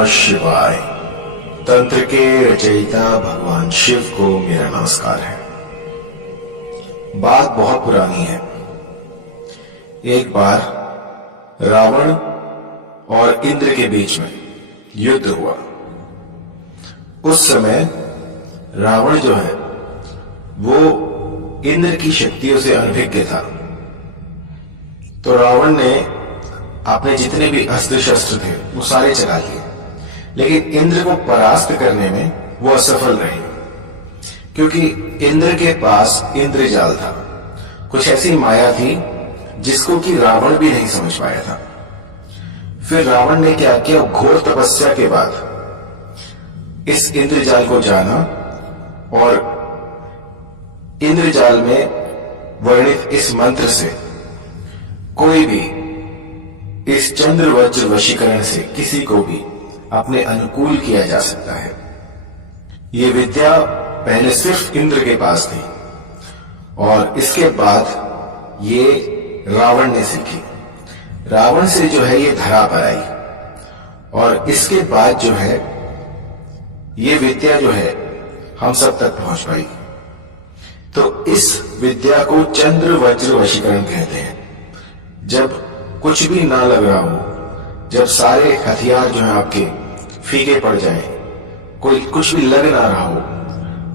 नमः शिवाय। तंत्र के रचयिता भगवान शिव को मेरा नमस्कार है। बात बहुत पुरानी है। एक बार रावण और इंद्र के बीच में युद्ध हुआ। उस समय रावण जो है वो इंद्र की शक्तियों से अनभिज्ञ था। तो रावण ने अपने जितने भी अस्त्र शस्त्र थे वो सारे चला लिए, लेकिन इंद्र को परास्त करने में वो असफल रहे, क्योंकि इंद्र के पास इंद्रजाल था। कुछ ऐसी माया थी जिसको कि रावण भी नहीं समझ पाया था। फिर रावण ने क्या किया, घोर तपस्या के बाद इस इंद्रजाल को जाना और इंद्रजाल में वर्णित इस मंत्र से कोई भी इस चंद्र वज्र वशीकरण से किसी को भी अपने अनुकूल किया जा सकता है। ये विद्या पहले सिर्फ इंद्र के पास थी और इसके बाद ये रावण ने सीखी। रावण से जो है ये धरा पर आई और इसके बाद जो है ये विद्या जो है हम सब तक पहुंच पाई। तो इस विद्या को चंद्र वज्र वशीकरण कहते हैं। जब कुछ भी ना लग रहा हो, जब सारे हथियार जो है आपके फीके पड़ जाएं, कोई कुछ भी लग ना रहा हो,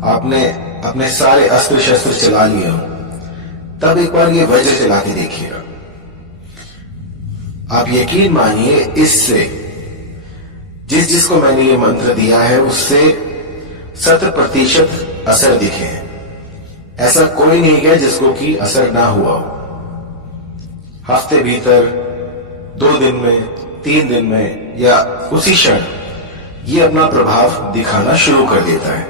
आपने अपने सारे अस्त्र शस्त्र चला लिए हो, तब एक बार ये वज्र चला के देखिएगा। आप यकीन मानिए इससे जिसको मैंने ये मंत्र दिया है उससे 100% असर दिखे हैं। ऐसा कोई नहीं है जिसको कि असर ना हुआ हो। हफ्ते भीतर, 2 दिन में, 3 दिन में या उसी क्षण ये अपना प्रभाव दिखाना शुरू कर देता है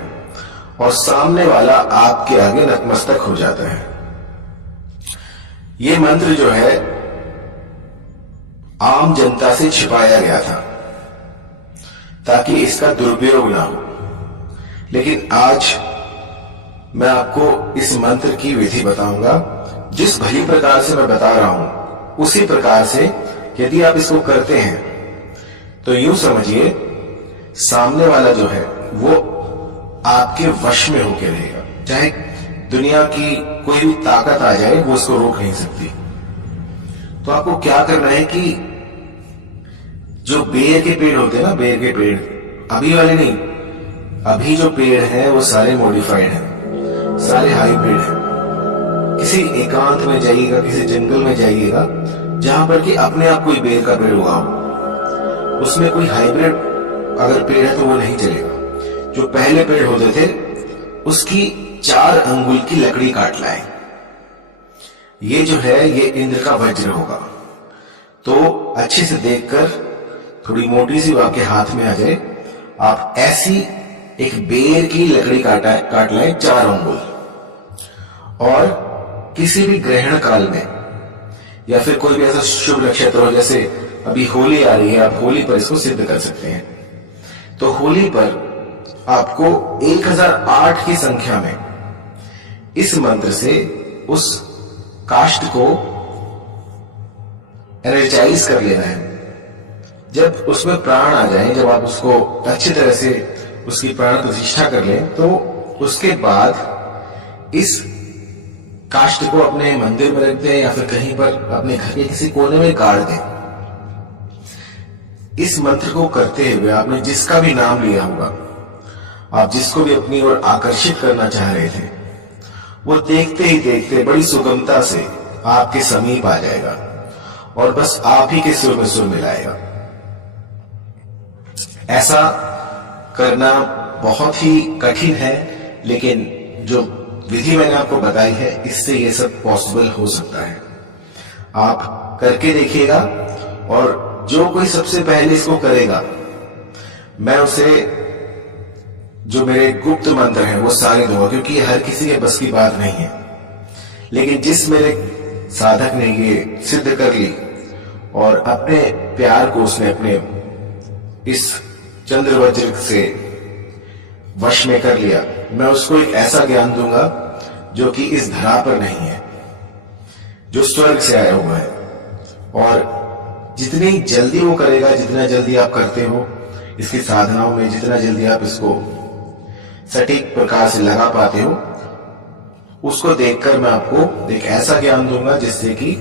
और सामने वाला आपके आगे नतमस्तक हो जाता है। ये मंत्र जो है आम जनता से छिपाया गया था ताकि इसका दुरुपयोग ना हो, लेकिन आज मैं आपको इस मंत्र की विधि बताऊंगा। जिस भली प्रकार से मैं बता रहा हूं उसी प्रकार से यदि आप इसको करते हैं तो यूं समझिए सामने वाला जो है वो आपके वश में होकर रहेगा। चाहे दुनिया की कोई भी ताकत आ जाए वो उसको रोक नहीं सकती। तो आपको क्या करना है कि जो बेर के पेड़ होते हैं ना, बेर के पेड़, अभी वाले नहीं, अभी जो पेड़ है वो सारे मॉडिफाइड हैं, सारे हाइब्रिड हैं। किसी एकांत में जाइएगा, किसी जंगल में जाइएगा जहां पर कि अपने आप कोई बेर का पेड़ उगा हो, उसमें कोई हाइब्रिड अगर पेड़ है तो वो नहीं चलेगा। जो पहले पेड़ होते थे उसकी 4 अंगुल की लकड़ी काट लाए। ये जो है ये इंद्र का वज्र होगा। तो अच्छे से देखकर, थोड़ी मोटी सी आपके हाथ में आ जाए, आप ऐसी एक बेर की लकड़ी काट लाए 4 अंगुल, और किसी भी ग्रहण काल में या फिर कोई भी ऐसा शुभ नक्षत्र हो, जैसे अभी होली आ रही है, आप होली पर इसको सिद्ध कर सकते हैं। तो होली पर आपको 1008 की संख्या में इस मंत्र से उस काष्ठ को एनर्जाइज कर लेना है। जब उसमें प्राण आ जाए, जब आप उसको अच्छी तरह से उसकी प्राण प्रतिष्ठा कर लें, तो उसके बाद इस काष्ठ को अपने मंदिर में रख दें या फिर कहीं पर अपने घर के किसी कोने में गाड़ दें। इस मंत्र को करते हुए आपने जिसका भी नाम लिया होगा, आप जिसको भी अपनी ओर आकर्षित करना चाह रहे थे, वो देखते ही देखते बड़ी सुगमता से आपके समीप आ जाएगा और बस आप ही के सुर में सुर मिलाएगा। ऐसा करना बहुत ही कठिन है, लेकिन जो विधि मैंने आपको बताई है इससे ये सब पॉसिबल हो सकता है। आप करके देखिएगा और जो कोई सबसे पहले इसको करेगा, मैं उसे जो मेरे गुप्त मंत्र हैं वो सारे दूंगा, क्योंकि हर किसी के बस की बात नहीं है। लेकिन जिस मेरे साधक ने ये सिद्ध कर ली और अपने प्यार को उसने अपने इस चंद्र वज्र से वश में कर लिया, मैं उसको एक ऐसा ज्ञान दूंगा जो कि इस धरा पर नहीं है, जो स्वर्ग से आया हुआ है। और जितनी जल्दी वो करेगा, जितना जल्दी आप करते हो, इसकी साधनाओं में जितना जल्दी आप इसको सटीक प्रकार से लगा पाते हो, उसको देखकर मैं आपको एक ऐसा ज्ञान दूंगा जिससे कि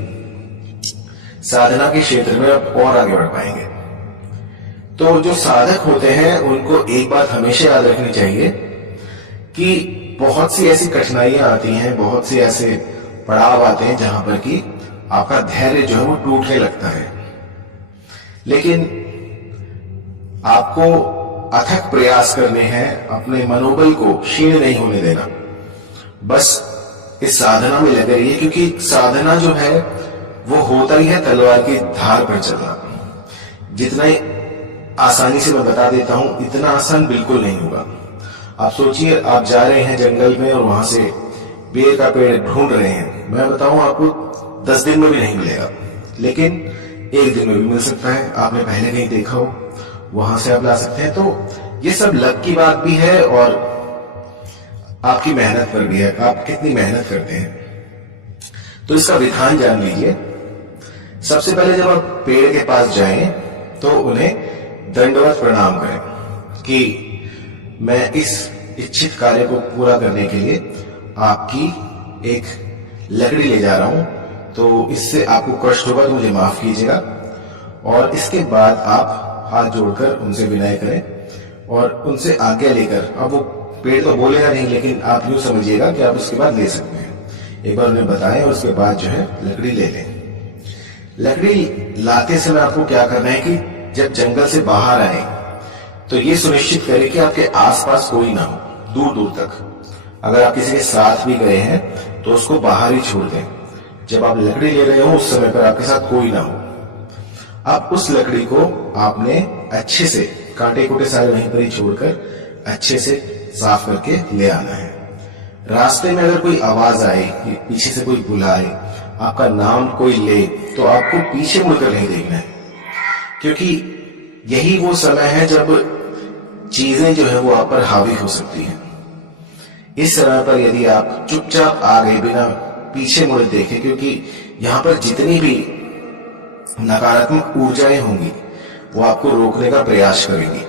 साधना के क्षेत्र में आप और आगे बढ़ पाएंगे। तो जो साधक होते हैं उनको एक बात हमेशा याद रखनी चाहिए कि बहुत सी ऐसी कठिनाइयां आती हैं, बहुत सी ऐसे पड़ाव आते हैं जहां पर कि आपका धैर्य जो है वो टूटने लगता है, लेकिन आपको अथक प्रयास करने हैं, अपने मनोबल को क्षीण नहीं होने देना। बस इस साधना में लगे रहिए, क्योंकि साधना जो है वो होता ही है तलवार की धार पर चलना। जितना आसानी से मैं बता देता हूं, इतना आसान बिल्कुल नहीं होगा। आप सोचिए, आप जा रहे हैं जंगल में और वहां से बेर का पेड़ ढूंढ रहे हैं। मैं बताऊं आपको 10 दिन में भी नहीं मिलेगा, लेकिन 1 दिन में भी मिल सकता है। आपने पहले कहीं देखा हो, वहां से आप ला सकते हैं। तो ये सब लक की बात भी है और आपकी मेहनत पर भी है, आप कितनी मेहनत करते हैं। तो इसका विधान जान लीजिए। सबसे पहले जब आप पेड़ के पास जाएं तो उन्हें दंडवत प्रणाम करें कि मैं इस इच्छित कार्य को पूरा करने के लिए आपकी एक लकड़ी ले जा रहा हूं, तो इससे आपको कष्ट होगा तो मुझे माफ कीजिएगा। और इसके बाद आप हाथ जोड़कर उनसे विनय करें और उनसे आज्ञा लेकर, अब वो पेड़ तो बोलेगा नहीं, लेकिन आप यूं समझिएगा कि आप उसके बाद ले सकते हैं। एक बार उन्हें बताएं और उसके बाद जो है लकड़ी ले लें। लकड़ी लाते समय आपको क्या करना है कि जब जंगल से बाहर आए तो ये सुनिश्चित करें कि आपके आसपास कोई ना हो, दूर दूर तक। अगर आप किसी के साथ भी गए हैं तो उसको बाहर ही छोड़ दें। जब आप लकड़ी ले रहे हो उस समय पर आपके साथ कोई ना हो। अब उस लकड़ी को आपने अच्छे से कांटे कुटे सारे वहीं पर ही छोड़कर अच्छे से साफ करके ले आना है। रास्ते में अगर कोई आवाज आए, पीछे से कोई बुलाए, आपका नाम कोई ले, तो आपको पीछे मुड़कर नहीं देखना है, क्योंकि यही वो समय है जब चीजें जो है वो आप पर हावी हो सकती हैं। इस समय पर यदि आप चुपचाप आगे बिना पीछे मुड़े देखें, क्योंकि यहाँ पर जितनी भी नकारात्मक ऊर्जाएं होंगी वो आपको रोकने का प्रयास करेंगी,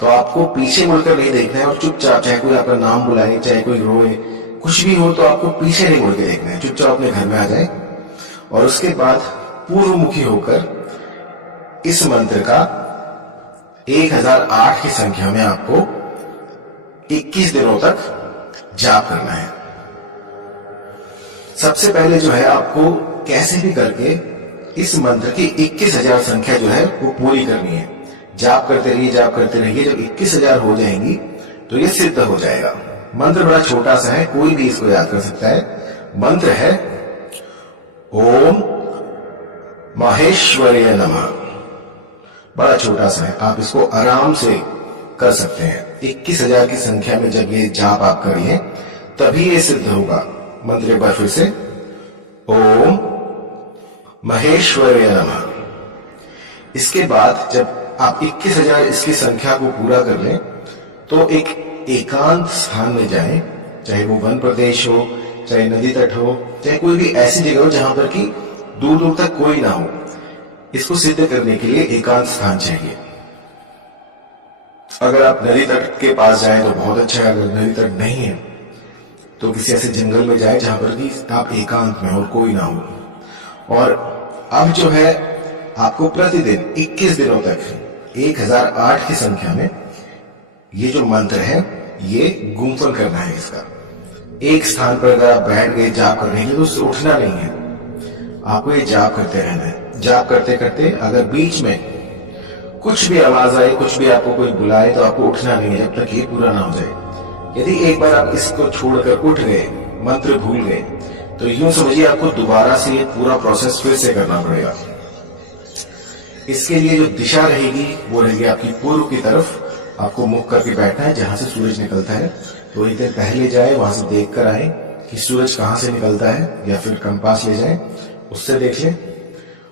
तो आपको पीछे मुड़कर नहीं देखना है और चुपचाप, चाहे कोई आपका नाम बुलाए, चाहे कोई रोए, कुछ भी हो, तो आपको पीछे नहीं मुड़ के देखना है। चुपचाप अपने घर में आ जाए और उसके बाद पूर्वमुखी होकर इस मंत्र का 1008 की संख्या में आपको 21 दिनों तक जाप करना है। सबसे पहले जो है आपको कैसे भी करके इस मंत्र की 21,000 संख्या जो है वो पूरी करनी है। जाप करते रहिए, जाप करते रहिए। जब 21,000 हो जाएंगी तो ये सिद्ध हो जाएगा। मंत्र बड़ा छोटा सा है, कोई भी इसको याद कर सकता है। मंत्र है ओम माहेश्वर्य नमः। बड़ा छोटा सा है, आप इसको आराम से कर सकते हैं। 21,000 की संख्या में जब ये जाप आप करिए तभी ये सिद्ध होगा। मंत्र एक बार फिर से, ओम महेश्वर्य नमः। इसके बाद जब आप 21,000 इसकी संख्या को पूरा कर लें तो एक एकांत स्थान में जाएं, चाहे वो वन प्रदेश हो, चाहे नदी तट हो, चाहे कोई भी ऐसी जगह हो जहां पर कि दूर दूर तक कोई ना हो। इसको सिद्ध करने के लिए एकांत स्थान चाहिए। अगर आप नदी तट के पास जाएं तो बहुत अच्छा है, अगर नदी तट नहीं है तो किसी ऐसे जंगल में जाए जहां पर कि आप एकांत में और कोई ना हो। और अब जो है आपको प्रतिदिन 21 दिनों तक 1008 की संख्या में ये जो मंत्र है ये गुंफन करना है। इसका एक स्थान पर अगर आप बैठ गए जाप करने के लिए तो उससे उठना नहीं है, आपको ये जाप करते रहना है। जाप करते करते अगर बीच में कुछ भी आवाज आए, कुछ भी आपको कोई बुलाए, तो आपको उठना नहीं है जब तक ये पूरा ना हो जाए। यदि एक बार आप इसको छोड़कर उठ गए, मंत्र भूल गए, तो यूं समझिए आपको दोबारा से ये पूरा प्रोसेस फिर से करना पड़ेगा। इसके लिए जो दिशा रहेगी वो रहेगी आपकी पूर्व की तरफ। आपको मुख करके बैठना है, जहां से सूरज निकलता है थोड़ी देर पहले जाए, वहां से देख कर आए कि सूरज कहां से निकलता है, या फिर कंपास ले जाए उससे देख लें।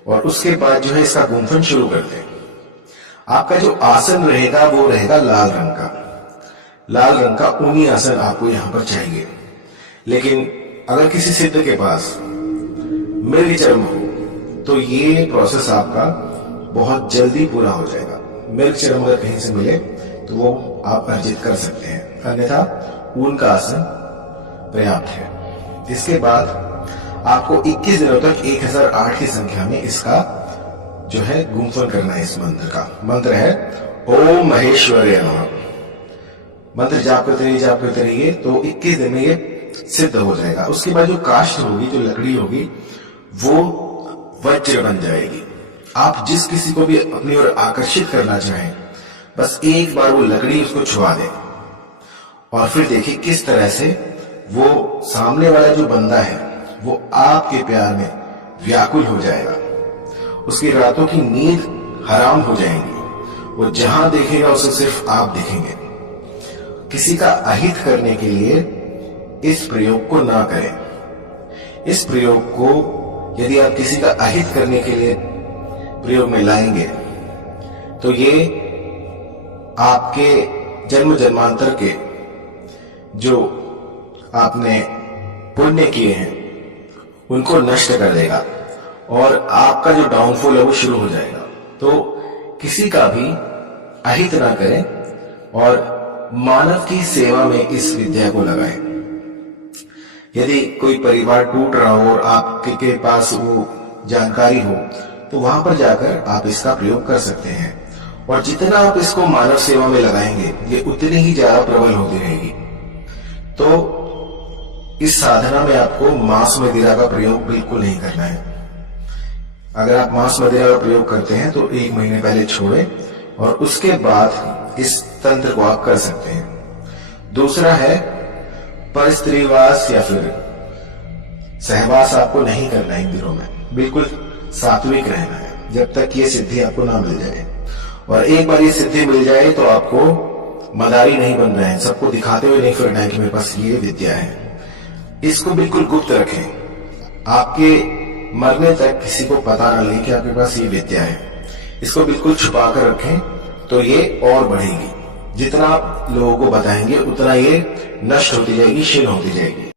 और उसके बाद जो है इसका गुंफन शुरू कर दें। आपका जो आसन रहेगा वो रहेगा लाल रंग का। लाल रंग का ऊनी आसन आपको यहां पर चाहिए। लेकिन अगर किसी सिद्ध के पास मृग चर्म हो तो ये प्रोसेस आपका बहुत जल्दी पूरा हो जाएगा। मिल्क चरम अगर कहीं से मिले तो वो आप अर्जित कर सकते हैं, अन्यथा ऊन का आसन पर्याप्त है। इसके बाद आपको 21 दिनों तक 1008 की संख्या में इसका जो है गुम्फन करना है। इस मंत्र का मंत्र है ओम महेश्वराय नमः। मंत्र जाप करते रहिए तो 21 दिन में ये सिद्ध हो जाएगा। उसके बाद जो काष्ठ होगी, जो लकड़ी होगी, वो वज्र बन जाएगी। आप जिस किसी को भी अपनी ओर आकर्षित करना चाहें, बस एक बार वो लकड़ी उसको छुआ दें और फिर देखिए किस तरह से वो सामने वाला जो बंदा है वो आपके प्यार में व्याकुल हो जाएगा। उसकी रातों की नींद हराम हो जाएंगी। वो जहां देखेगा उसे सिर्फ आप देखेंगे। किसी का अहित करने के लिए इस प्रयोग को ना करें। इस प्रयोग को यदि आप किसी का अहित करने के लिए प्रयोग में लाएंगे तो ये आपके जन्म जन्मांतर के जो आपने पुण्य किए हैं उनको नष्ट कर देगा और आपका जो डाउनफॉल है वो शुरू हो जाएगा। तो किसी का भी अहित ना करें और मानव की सेवा में इस विद्या को लगाएं। यदि कोई परिवार टूट रहा हो और आपके पास वो जानकारी हो तो वहां पर जाकर आप इसका प्रयोग कर सकते हैं। और जितना आप इसको मानव सेवा में लगाएंगे ये उतनी ही ज्यादा प्रबल होती रहेगी। तो इस साधना में आपको मांस मदिरा का प्रयोग बिल्कुल नहीं करना है। अगर आप मांस मदिरा का प्रयोग करते हैं तो 1 महीने पहले छोड़ें और उसके बाद इस तंत्र को आप कर सकते हैं। दूसरा है परस्त्रीवास या फिर सहवास आपको नहीं करना है इन दिनों में। बिल्कुल सात्विक रहना है जब तक ये सिद्धि आपको ना मिल जाए। और एक बार ये सिद्धि मिल जाए तो आपको मदारी नहीं बनना है, सबको दिखाते हुए नहीं फिरना है कि मेरे पास ये विद्या है। इसको बिल्कुल गुप्त रखें। आपके मरने तक किसी को पता न लगे कि आपके पास ये विद्या है। इसको बिल्कुल छुपा कर रखें तो ये और बढ़ेगी। जितना आप लोगों को बताएंगे उतना ये नष्ट होती जाएगी, क्षीण होती जाएगी।